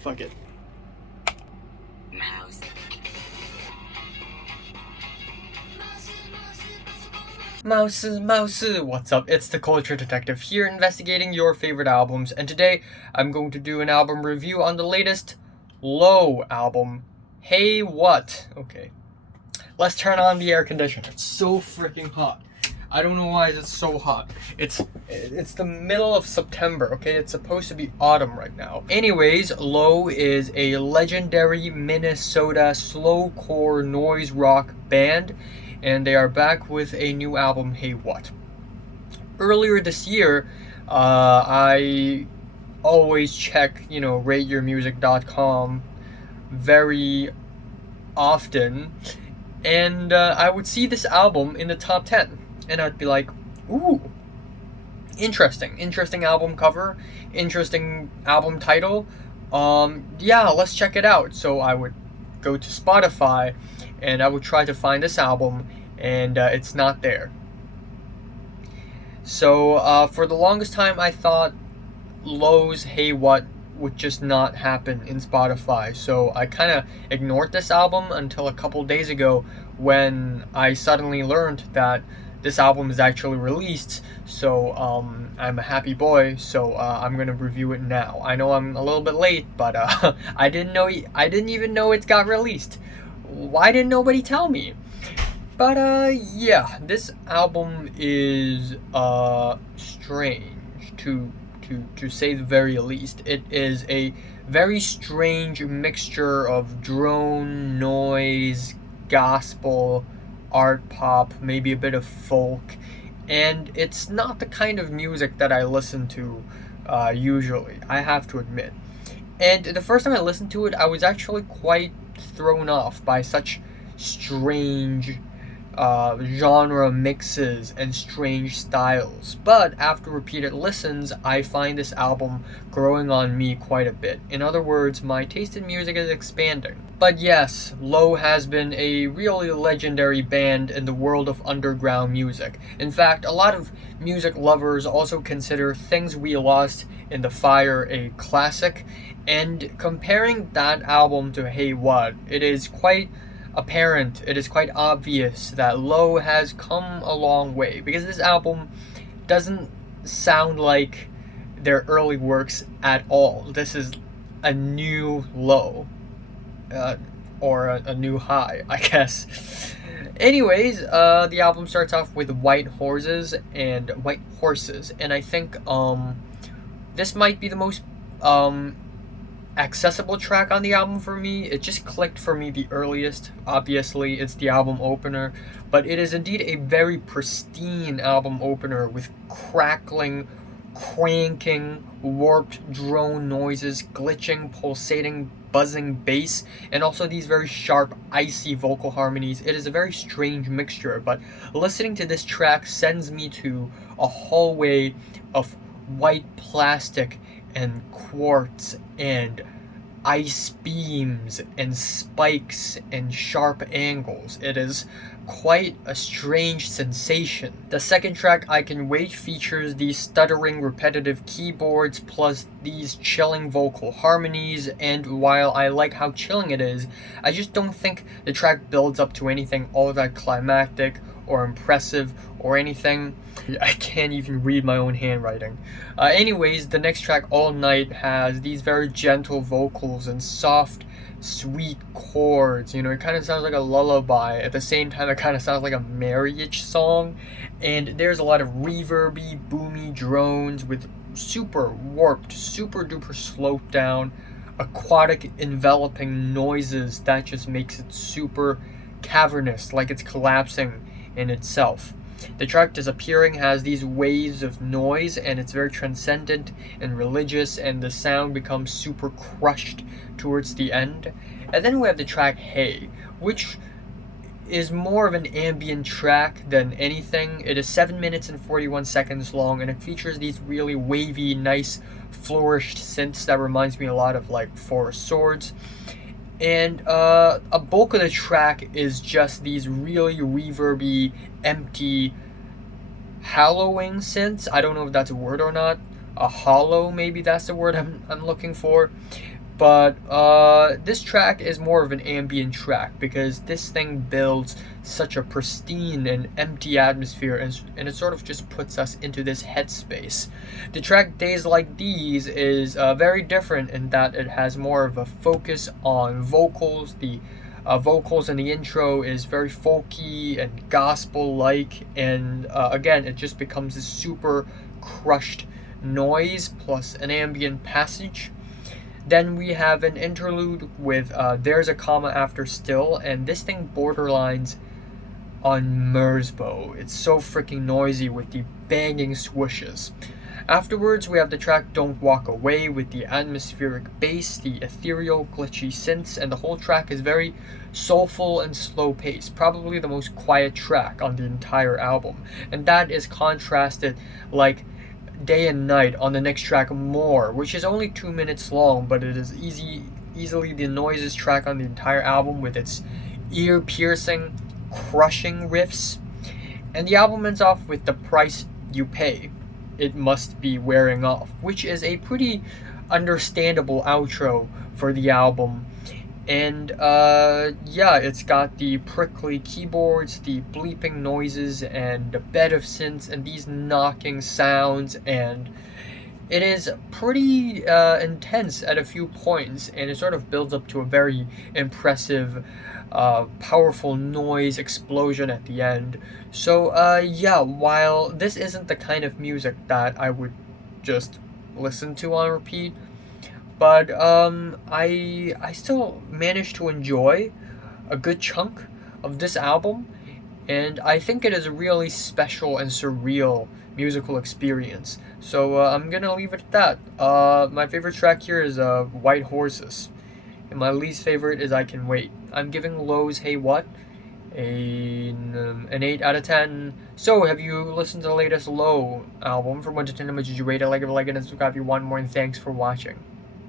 Fuck it. Mouse, what's up? It's the Culture Detective here, investigating your favorite albums, and today I'm going to do an album review on the latest Low album, Hey What? Okay, let's turn on the air conditioner. It's so freaking hot. I don't know why it's so hot. It's the middle of September, okay? It's supposed to be autumn right now. Anyways, Low is a legendary Minnesota slowcore noise rock band, and they are back with a new album, Hey What? Earlier this year, I always check, rateyourmusic.com very often, and I would see this album in the top 10, and I'd be like, ooh, interesting album cover, interesting album title, yeah, let's check it out. So I would go to Spotify, and I would try to find this album, and it's not there. So for the longest time, I thought Low's Hey What would just not happen in Spotify. So I kind of ignored this album until a couple days ago when I suddenly learned that this album is actually released. So I'm a happy boy. So I'm gonna review it now. I know I'm a little bit late, but I didn't even know it got released. Why didn't nobody tell me? But yeah, this album is strange to say the very least. It is a very strange mixture of drone, noise, gospel, art pop, maybe a bit of folk, and it's not the kind of music that I listen to usually, I have to admit. And the first time I listened to it, I was actually quite thrown off by such strange genre mixes and strange styles. But after repeated listens, I find this album growing on me quite a bit. In other words, my taste in music is expanding. But yes, Low has been a really legendary band in the world of underground music. In fact, a lot of music lovers also consider Things We Lost in the Fire a classic, and comparing that album to Hey What, it is quite apparent, it is quite obvious that Low has come a long way, because this album doesn't sound like their early works at all. This is a new low, or a new high, I guess. Anyways, the album starts off with White Horses, and I think this might be the most accessible track on the album for me. It just clicked for me the earliest. Obviously, it's the album opener, but it is indeed a very pristine album opener with crackling, cranking, warped drone noises, glitching, pulsating, buzzing bass, and also these very sharp, icy vocal harmonies. It is a very strange mixture, but listening to this track sends me to a hallway of white plastic and quartz and ice beams and spikes and sharp angles. It is quite a strange sensation. The second track, I Can Wait, features these stuttering repetitive keyboards plus these chilling vocal harmonies, and while I like how chilling it is, I just don't think the track builds up to anything all that climactic or impressive or anything. I can't even read my own handwriting. Anyways, the next track, All Night, has these very gentle vocals and soft, sweet chords. It kind of sounds like a lullaby. At the same time, it kind of sounds like a marriage song. And there's a lot of reverby, boomy drones with super warped, super duper sloped down, aquatic enveloping noises that just makes it super cavernous, like it's collapsing in itself. The track Disappearing has these waves of noise, and it's very transcendent and religious, and the sound becomes super crushed towards the end. And then we have the track Hey, which is more of an ambient track than anything. It is 7 minutes and 41 seconds long, and it features these really wavy, nice, flourished synths that reminds me a lot of like Forest Swords. And a bulk of the track is just these really reverby, empty, hollowing synths. I don't know if that's a word or not. A hollow, maybe that's the word I'm looking for. But this track is more of an ambient track because this thing builds such a pristine and empty atmosphere, and it sort of just puts us into this headspace. The track Days Like These is very different in that it has more of a focus on vocals. The vocals in the intro is very folky and gospel like, and again, it just becomes this super crushed noise plus an ambient passage. Then we have an interlude with There's a Comma After Still, and this thing borderlines on Mersbo. It's so freaking noisy with the banging swooshes. Afterwards, we have the track Don't Walk Away with the atmospheric bass, the ethereal, glitchy synths, and the whole track is very soulful and slow paced, probably the most quiet track on the entire album. And that is contrasted like day and night on the next track, More, which is only 2 minutes long, but it is easily the noisiest track on the entire album with its ear-piercing, crushing riffs. And the album ends off with The Price You Pay, It Must Be Wearing Off, which is a pretty understandable outro for the album. And yeah, it's got the prickly keyboards, the bleeping noises, and the bed of synths, and these knocking sounds, and it is pretty intense at a few points, and it sort of builds up to a very impressive, powerful noise explosion at the end. So yeah, while this isn't the kind of music that I would just listen to on repeat, but I still managed to enjoy a good chunk of this album, and I think it is a really special and surreal musical experience. So I'm gonna leave it at that. My favorite track here is White Horses, and my least favorite is I Can Wait. I'm giving Lowe's Hey What an 8 out of 10. So, have you listened to the latest Low album? From 1 to 10, how much did you rate it? Like it, and subscribe if you want more, and thanks for watching.